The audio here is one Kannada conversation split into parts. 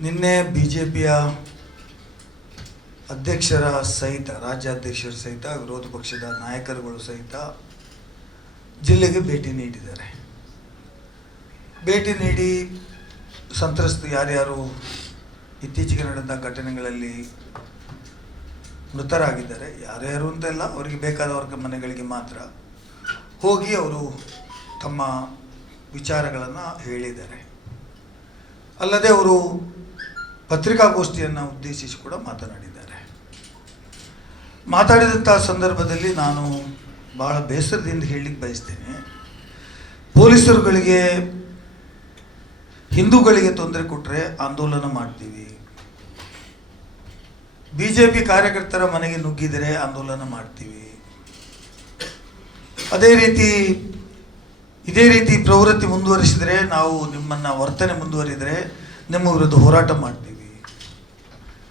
ನಿನ್ನೆ ಬಿ ಜೆ ಪಿಯ ಅಧ್ಯಕ್ಷರ ಸಹಿತ, ರಾಜ್ಯಾಧ್ಯಕ್ಷರ ಸಹಿತ, ವಿರೋಧ ಪಕ್ಷದ ನಾಯಕರುಗಳು ಸಹಿತ ಜಿಲ್ಲೆಗೆ ಭೇಟಿ ನೀಡಿದ್ದಾರೆ. ಭೇಟಿ ನೀಡಿ ಸಂತ್ರಸ್ತ ಯಾರ್ಯಾರು ಇತ್ತೀಚೆಗೆ ನಡೆದ ಘಟನೆಗಳಲ್ಲಿ ಮೃತರಾಗಿದ್ದಾರೆ. ಯಾರ್ಯಾರು ಅಂತೆಲ್ಲ ಅವರಿಗೆ ಬೇಕಾದ ವರ್ಗ ಮನೆಗಳಿಗೆ ಮಾತ್ರ ಹೋಗಿ ಅವರು ತಮ್ಮ ವಿಚಾರಗಳನ್ನು ಹೇಳಿದ್ದಾರೆ. ಅಲ್ಲದೆ ಅವರು ಪತ್ರಿಕಾಗೋಷ್ಠಿಯನ್ನು ಉದ್ದೇಶಿಸಿ ಕೂಡ ಮಾತನಾಡಿದ್ದಾರೆ. ಮಾತಾಡಿದಂಥ ಸಂದರ್ಭದಲ್ಲಿ ನಾನು ಭಾಳ ಬೇಸರದಿಂದ ಹೇಳಲಿಕ್ಕೆ ಬಯಸ್ತೇನೆ. ಪೊಲೀಸರುಗಳಿಗೆ, ಹಿಂದೂಗಳಿಗೆ ತೊಂದರೆ ಕೊಟ್ಟರೆ ಆಂದೋಲನ ಮಾಡ್ತೀವಿ. ಬಿ ಜೆ ಪಿ ಕಾರ್ಯಕರ್ತರ ಮನೆಗೆ ನುಗ್ಗಿದರೆ ಆಂದೋಲನ ಮಾಡ್ತೀವಿ. ಅದೇ ರೀತಿ ಇದೇ ರೀತಿ ಪ್ರವೃತ್ತಿ ಮುಂದುವರಿಸಿದರೆ ನಾವು ನಿಮ್ಮನ್ನು ವರ್ತನೆ ಮುಂದುವರಿದರೆ ನಿಮ್ಮ ವಿರುದ್ಧ ಹೋರಾಟ ಮಾಡ್ತೀವಿ.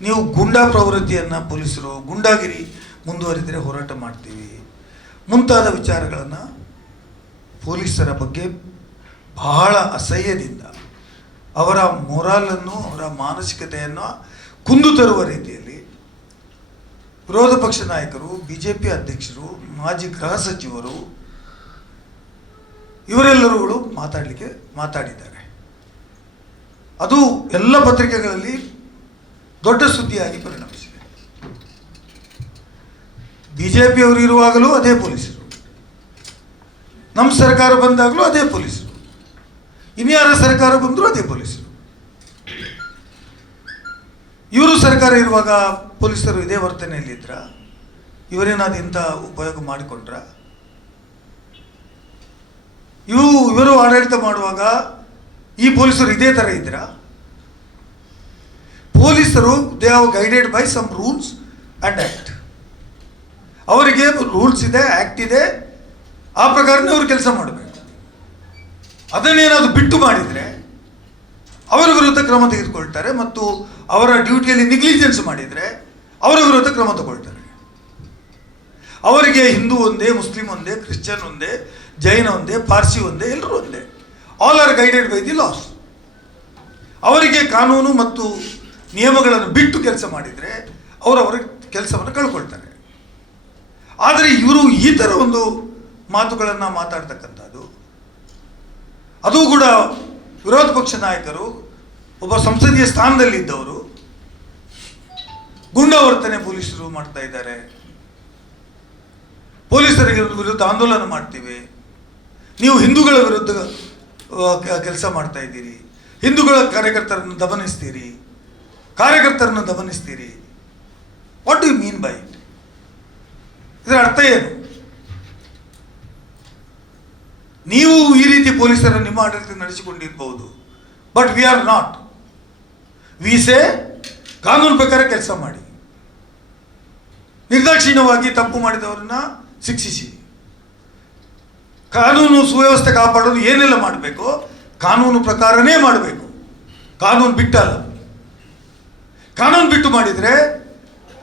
ನೀವು ಗುಂಡಾ ಪ್ರವೃತ್ತಿಯನ್ನು ಪೊಲೀಸರು, ಗುಂಡಾಗಿರಿ ಮುಂದುವರಿದರೆ ಹೋರಾಟ ಮಾಡ್ತೀವಿ. ಮುಂತಾದ ವಿಚಾರಗಳನ್ನು ಪೊಲೀಸರ ಬಗ್ಗೆ ಬಹಳ ಅಸಹ್ಯದಿಂದ ಅವರ ಮೊರಾಲನ್ನು, ಅವರ ಮಾನಸಿಕತೆಯನ್ನು ಕುಂದು ತರುವ ರೀತಿಯಲ್ಲಿ ವಿರೋಧ ಪಕ್ಷ ನಾಯಕರು ಬಿ ಜೆ ಪಿ ಅಧ್ಯಕ್ಷರು, ಮಾಜಿ ಗೃಹ ಸಚಿವರು ಇವರೆಲ್ಲರುಗಳು ಮಾತಾಡಲಿಕ್ಕೆ ಮಾತಾಡಿದ್ದಾರೆ. ಅದು ಎಲ್ಲ ಪತ್ರಿಕೆಗಳಲ್ಲಿ ದೊಡ್ಡ ಸುದ್ದಿಯಾಗಿ ಪರಿಣಮಿಸಿದೆ. ಬಿ ಜೆ ಪಿಯವರು ಇರುವಾಗಲೂ ಅದೇ ಪೊಲೀಸರು. ನಮ್ಮ ಸರ್ಕಾರ ಬಂದಾಗಲೂ ಅದೇ ಪೊಲೀಸರು. ಇನ್ಯಾರ ಸರ್ಕಾರ ಬಂದರೂ ಅದೇ ಪೊಲೀಸರು. ಇವರು ಸರ್ಕಾರ ಇರುವಾಗ ಪೊಲೀಸರು ಇದೇ ವರ್ತನೆಯಲ್ಲಿದ್ದರ ಇವರೇನಾದ ಇಂಥ ಉಪಯೋಗ ಮಾಡಿಕೊಂಡ್ರ? ಇವು ಇವರು ಆಡಳಿತ ಮಾಡುವಾಗ ಈ ಪೊಲೀಸರು ಇದೇ ಥರ ಇದ್ರ ಪೊಲೀಸರು they have guided by some rules and act ಅವರಿಗೆ ರೂಲ್ಸ್ ಇದೆ ಆ್ಯಕ್ಟ್ ಇದೆ. ಆ ಪ್ರಕಾರನೇ ಅವರು ಕೆಲಸ ಮಾಡಬೇಕು. ಅದನ್ನೇನಾದರೂ ಬಿಟ್ಟು ಮಾಡಿದರೆ ಅವರ ವಿರುದ್ಧ ಕ್ರಮ ತೆಗೆದುಕೊಳ್ತಾರೆ ಮತ್ತು ಅವರ ಡ್ಯೂಟಿಯಲ್ಲಿ ನಿಗ್ಲಿಜೆನ್ಸ್ ಮಾಡಿದರೆ ಅವರ ವಿರುದ್ಧ ಕ್ರಮ ತಗೊಳ್ತಾರೆ. ಅವರಿಗೆ ಹಿಂದೂ ಒಂದೇ, ಮುಸ್ಲಿಂ ಒಂದೇ, ಕ್ರಿಶ್ಚಿಯನ್ ಒಂದೇ ಜೈನ ಒಂದೇ, ಪಾರ್ಸಿ ಒಂದೇ ಎಲ್ಲರೂ ಒಂದೇ. All are guided by the laws ಅವರಿಗೆ ಕಾನೂನು ಮತ್ತು ನಿಯಮಗಳನ್ನು ಬಿಟ್ಟು ಕೆಲಸ ಮಾಡಿದರೆ ಅವರು ಅವರ ಕೆಲಸವನ್ನು ಕಳ್ಕೊಳ್ತಾರೆ. ಆದರೆ ಇವರು ಈ ಥರ ಒಂದು ಮಾತುಗಳನ್ನು ಮಾತಾಡ್ತಕ್ಕಂಥದ್ದು. ಅದು ಕೂಡ ವಿರೋಧ ಪಕ್ಷ ನಾಯಕರು, ಒಬ್ಬ ಸಂಸದೀಯ ಸ್ಥಾನದಲ್ಲಿದ್ದವರು, ಗುಂಡಾವರ್ತನೆ ಪೊಲೀಸರು ಮಾಡ್ತಾ ಇದ್ದಾರೆ. ಪೊಲೀಸರಿಗೆ ವಿರುದ್ಧ ಆಂದೋಲನ ಮಾಡ್ತೀವಿ. ನೀವು ಹಿಂದೂಗಳ ವಿರುದ್ಧ ಕೆಲಸ ಮಾಡ್ತಾ ಇದ್ದೀರಿ. ಹಿಂದೂಗಳ ಕಾರ್ಯಕರ್ತರನ್ನು ದಮನಿಸ್ತೀರಿ. ಕಾರ್ಯಕರ್ತರನ್ನು ದಮನಿಸ್ತೀರಿ. What you mean by it ಇದರ ಅರ್ಥ ಏನು? ನೀವು ಈ ರೀತಿ ಪೊಲೀಸರ ನಿಮ್ಮ ಆಡಳಿತ ನಡೆಸಿಕೊಂಡಿರ್ಬೋದು but we are not we say ಕಾನೂನು ಪ್ರಕಾರ ಕೆಲಸ ಮಾಡಿ. ನಿರ್ದಾಕ್ಷಿಣ್ಯವಾಗಿ ತಪ್ಪು ಮಾಡಿದವರನ್ನ ಶಿಕ್ಷಿಸಿ. ಕಾನೂನು ಸುವ್ಯವಸ್ಥೆ ಕಾಪಾಡೋದು ಏನೆಲ್ಲ ಮಾಡಬೇಕು? ಕಾನೂನು ಪ್ರಕಾರನೇ ಮಾಡಬೇಕು. ಕಾನೂನು ಬಿಟ್ಟಲ್ಲ. ಕಾನೂನು ಬಿಟ್ಟು ಮಾಡಿದರೆ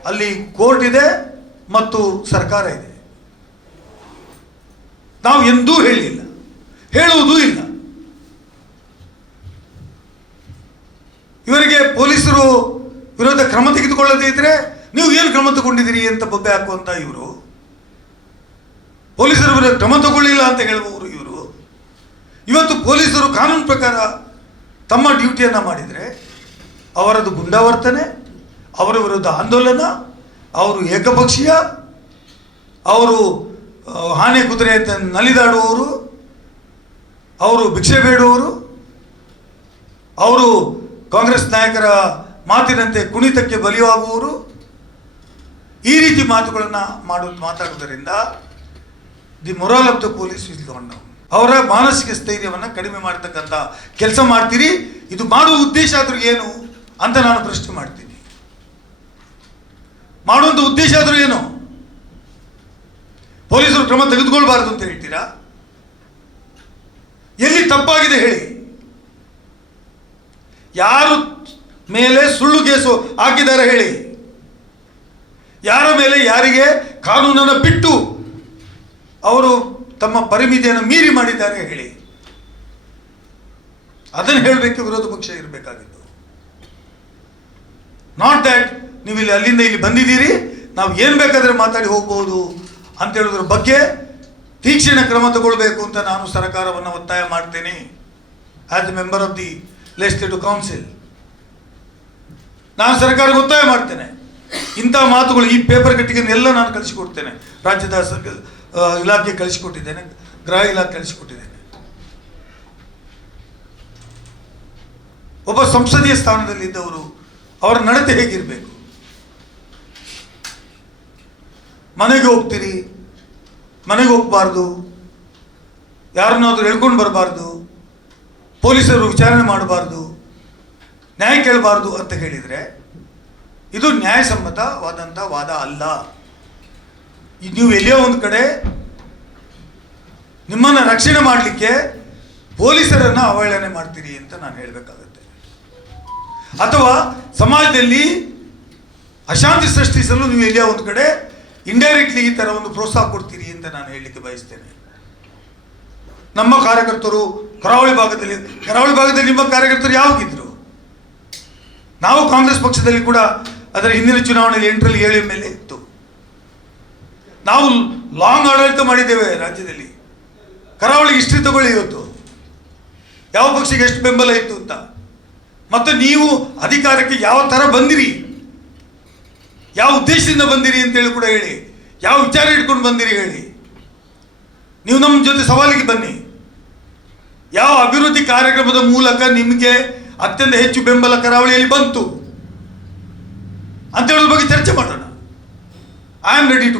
ಅಲ್ಲಿ ಕೋರ್ಟ್ ಇದೆ ಮತ್ತು ಸರ್ಕಾರ ಇದೆ. ನಾವು ಎಂದೂ ಹೇಳಿಲ್ಲ. ಹೇಳುವುದೂ ಇಲ್ಲ. ಇವರಿಗೆ ಪೊಲೀಸರು ವಿರೋಧ ಕ್ರಮ ತೆಗೆದುಕೊಳ್ಳದೇ ಇದ್ರೆ ನೀವು ಏನು ಕ್ರಮ ತಗೊಂಡಿದ್ದೀರಿ ಅಂತ ಬೊಬ್ಬೆ ಹಾಕುವಂಥ ಇವರು? ಪೊಲೀಸರ ವಿರುದ್ಧ ಕ್ರಮ ತಗೊಳ್ಳಿಲ್ಲ ಅಂತ ಹೇಳುವವರು ಇವರು. ಇವತ್ತು ಪೊಲೀಸರು ಕಾನೂನು ಪ್ರಕಾರ ತಮ್ಮ ಡ್ಯೂಟಿಯನ್ನು ಮಾಡಿದರೆ ಅವರದ್ದು ಗುಂಡಾವರ್ತನೆ, ಅವರ ವಿರುದ್ಧ ಆಂದೋಲನ, ಅವರು ಏಕಪಕ್ಷೀಯ, ಅವರು ಆನೆ ಕುದುರೆ ನಲಿದಾಡುವವರು, ಅವರು ಭಿಕ್ಷೆ ಬೇಡುವವರು, ಅವರು ಕಾಂಗ್ರೆಸ್ ನಾಯಕರ ಮಾತಿನಂತೆ ಕುಣಿತಕ್ಕೆ ಬಲಿಯಾಗುವವರು. ಈ ರೀತಿ ಮಾತುಗಳನ್ನು ಮಾಡು, ಮಾತಾಡುವುದರಿಂದ the moral of the police is gone ಅವರ ಮಾನಸಿಕ ಸ್ಥೈರ್ಯವನ್ನು ಕಡಿಮೆ ಮಾಡ್ತಕ್ಕಂಥ ಕೆಲಸ ಮಾಡ್ತೀರಿ, ಇದು ಮಾಡುವ ಉದ್ದೇಶ ಆದರೂ ಏನು ಅಂತ ನಾನು ಪ್ರಶ್ನೆ ಮಾಡ್ತೀನಿ. ಮಾಡುವಂಥ ಉದ್ದೇಶ ಆದರೂ ಏನು? ಪೊಲೀಸರು ಕ್ರಮ ತೆಗೆದುಕೊಳ್ಬಾರ್ದು ಅಂತ ಹೇಳ್ತೀರಾ? ಎಲ್ಲಿ ತಪ್ಪಾಗಿದೆ ಹೇಳಿ. ಯಾರು ಮೇಲೆ ಸುಳ್ಳು ಕೇಸು ಹಾಕಿದ್ದಾರೆ ಹೇಳಿ. ಯಾರ ಮೇಲೆ ಯಾರಿಗೆ ಕಾನೂನನ್ನು ಬಿಟ್ಟು ಅವರು ತಮ್ಮ ಪರಿಮಿತಿಯನ್ನು ಮೀರಿ ಮಾಡಿದ್ದಾರೆ ಹೇಳಿ. ಅದನ್ನು ಹೇಳಬೇಕು, ವಿರೋಧ ಪಕ್ಷ ಇರಬೇಕಾಗಿತ್ತು. ನಾಟ್ ದ್ಯಾಟ್ ನೀವು ಇಲ್ಲಿ ಅಲ್ಲಿಂದ ಇಲ್ಲಿ ಬಂದಿದ್ದೀರಿ, ನಾವು ಏನು ಬೇಕಾದರೆ ಮಾತಾಡಿ ಹೋಗ್ಬೋದು ಅಂತ ಹೇಳೋದ್ರ ಬಗ್ಗೆ ತೀಕ್ಷ್ಣ ಕ್ರಮ ತಗೊಳ್ಬೇಕು ಅಂತ ನಾನು ಸರ್ಕಾರವನ್ನು ಒತ್ತಾಯ ಮಾಡ್ತೇನೆ. As a member of the legislative council ನಾನು ಸರ್ಕಾರಕ್ಕೆ ಒತ್ತಾಯ ಮಾಡ್ತೇನೆ. ಇಂಥ ಮಾತುಗಳು ಈ ಪೇಪರ್ ಕಟ್ಟಿಗೆನೆಲ್ಲ ನಾನು ಕಳಿಸಿಕೊಡ್ತೇನೆ ರಾಜ್ಯದ ಇಲಾಖೆ ಕಳಿಸಿಕೊಟ್ಟಿದ್ದೇನೆ ಗೃಹ ಇಲಾಖೆ ಕಳಿಸಿಕೊಟ್ಟಿದ್ದೇನೆ. ಒಬ್ಬ ಸಂಸದೀಯ ಸ್ಥಾನದಲ್ಲಿದ್ದವರು ಅವರ ನಡತೆ ಹೇಗಿರಬೇಕು? ಮನೆಗೆ ಹೋಗ್ತೀರಿ, ಮನೆಗೆ ಹೋಗಬಾರ್ದು, ಯಾರನ್ನಾದ್ರೂ ಹೇಳ್ಕೊಂಡು ಬರಬಾರ್ದು, ಪೊಲೀಸರು ವಿಚಾರಣೆ ಮಾಡಬಾರ್ದು, ನ್ಯಾಯ ಕೇಳಬಾರ್ದು ಅಂತ ಹೇಳಿದರೆ, ಇದು ನ್ಯಾಯಸಮ್ಮತವಾದಂಥ ವಾದ ಅಲ್ಲ. ನೀವು ಎಲ್ಲಿಯೋ ಒಂದು ಕಡೆ ನಿಮ್ಮನ್ನು ರಕ್ಷಣೆ ಮಾಡಲಿಕ್ಕೆ ಪೊಲೀಸರನ್ನು ಅವಹೇಳನೆ ಮಾಡ್ತೀರಿ ಅಂತ ನಾನು ಹೇಳಬೇಕಾಗತ್ತೆ. ಅಥವಾ ಸಮಾಜದಲ್ಲಿ ಅಶಾಂತಿ ಸೃಷ್ಟಿಸಲು ನೀವು ಎಲ್ಲಿಯೋ ಒಂದು ಕಡೆ ಇಂಡೈರೆಕ್ಟ್ಲಿ ಈ ಥರ ಒಂದು ಪ್ರೋತ್ಸಾಹ ಕೊಡ್ತೀರಿ ಅಂತ ನಾನು ಹೇಳಲಿಕ್ಕೆ ಬಯಸ್ತೇನೆ. ನಮ್ಮ ಕಾರ್ಯಕರ್ತರು ಕರಾವಳಿ ಭಾಗದಲ್ಲಿ ಕರಾವಳಿ ಭಾಗದಲ್ಲಿ ನಿಮ್ಮ ಕಾರ್ಯಕರ್ತರು ಯಾವಾಗಿದ್ದರು ನಾವು ಕಾಂಗ್ರೆಸ್ ಪಕ್ಷದಲ್ಲಿ ಕೂಡ ಅದರ ಹಿಂದಿನ ಚುನಾವಣೆಯಲ್ಲಿ ಎಂಟರಲ್ಲಿ ಏಳು ಎಂ ಎಲ್ ಎ ಇತ್ತು. ನಾವು ಲಾಂಗ್ ಆಡಳಿತ ಮಾಡಿದ್ದೇವೆ ರಾಜ್ಯದಲ್ಲಿ. ಕರಾವಳಿಗೆ ಇಷ್ಟು ತಗೊಳ್ಳಿ ಇವತ್ತು. ಯಾವ ಪಕ್ಷಕ್ಕೆ ಎಷ್ಟು ಬೆಂಬಲ ಇತ್ತು ಅಂತ. ಮತ್ತು ನೀವು ಅಧಿಕಾರಕ್ಕೆ ಯಾವ ಥರ ಬಂದಿರಿ? ಯಾವ ಉದ್ದೇಶದಿಂದ ಬಂದಿರಿ ಅಂತೇಳಿ ಕೂಡ ಹೇಳಿ. ಯಾವ ವಿಚಾರ ಇಟ್ಕೊಂಡು ಬಂದಿರಿ ಹೇಳಿ. ನೀವು ನಮ್ಮ ಜೊತೆ ಸವಾಲಿಗೆ ಬನ್ನಿ. ಯಾವ ಅಭಿವೃದ್ಧಿ ಕಾರ್ಯಕ್ರಮದ ಮೂಲಕ ನಿಮಗೆ ಅತ್ಯಂತ ಹೆಚ್ಚು ಬೆಂಬಲ ಕರಾವಳಿಯಲ್ಲಿ ಬಂತು? ಅಂತ ಹೇಳೋದ್ರ ಬಗ್ಗೆ ಚರ್ಚೆ ಮಾಡೋಣ. I am ready to